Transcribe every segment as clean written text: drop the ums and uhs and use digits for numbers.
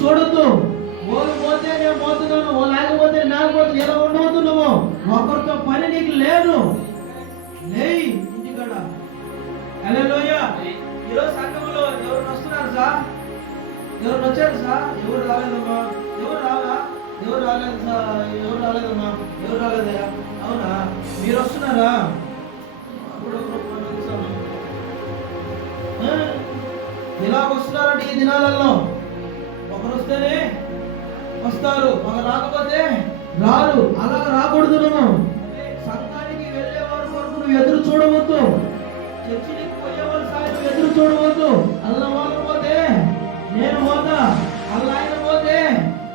చూడొద్దు. వాళ్ళు పోతే నేను పోతున్నాను, వాళ్ళు లేకపోతే లేకపోతే ఎలా ఉండవద్దు. నువ్వు ఒకరితో పని నీకు లేదు. లేయి ఇంటికాడ. హల్లెలూయా. ఈరోజు సంఘంలో ఎవరు వస్తున్నారు సార్? ఎవరు వచ్చారు సార్? ఎవరు రాలేదమ్మా? ఎవరు రాలేదు సార్? ఎవరు రాలేదమ్మా? ఎవరు రాలేదయ్యా? అవునా, మీరు వస్తున్నారా? ఇలా వస్తున్నారంటే ఈ దినాలలో ఒకరు వస్తేనే వస్తారు, ఒకరు రాకపోతే రారు. అలా రాకూడదు. నువ్వు సంఘానికి వెళ్ళేవారు వరకు నువ్వు ఎదురు చూడవద్దు. చర్చికి పోయేవాళ్ళు సాయం ఎదురు చూడవద్దు. అల్లా వాళ్ళు పోతే నేను పోతా, అల్లా ఆయన పోతే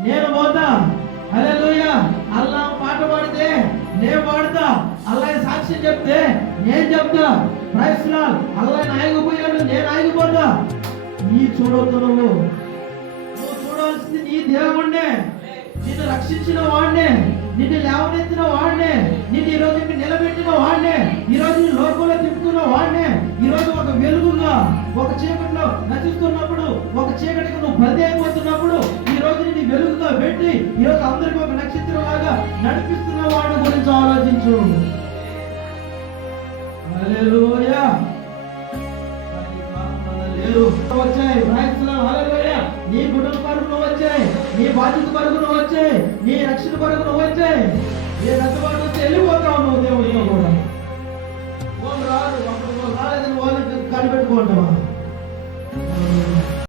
నేను పోతా. హల్లెలూయా. అల్లా పాట పాడితే నేను పాడతా, అల్లా సాక్ష్యం చెప్తే నేను చెప్తా. Praise lord. అల్లా ఆగిపోయాడు, నేను ఆగిపోతా. నీ చూడొద్దు. నువ్వు చూడాల్సింది నీ దేవుణ్ణే, నిన్ను రక్షించిన వాడినే, నిన్ను లేవనెత్తిన వాడినే, నిన్ను ఈ రోజు నిలబెట్టిన వాడినే, ఈ రోజు నీ లోకంలో తిప్పుతున్న వాడినే. ఈ రోజు ఒక వెలుగుగా ఒక చీకటిలో నశిస్తున్నప్పుడు, ఒక చీకటికి నువ్వు బలి అయిపోతున్నప్పుడు ఈ రోజు నీ వెలుగుగా పెట్టి ఈ రోజు అందరికీ ఒక నక్షత్రం లాగా నడిపిస్తున్న వాడి గురించి ఆలోచించు. హల్లెలూయా. వచ్చాయి నీ కుటుంబ కొరకు వచ్చాయి, నీ బాధ్యత కొరకు నువ్వు వచ్చాయి, నీ రక్షణ కొరకు నువ్వు వచ్చాయి. ఏ రసవాడు వచ్చి వెళ్ళిపోతావు నువ్వు దేవుడితో కూడా. వాళ్ళు రాదు, రాలేదని వాళ్ళని కనిపెట్టుకుంటావా?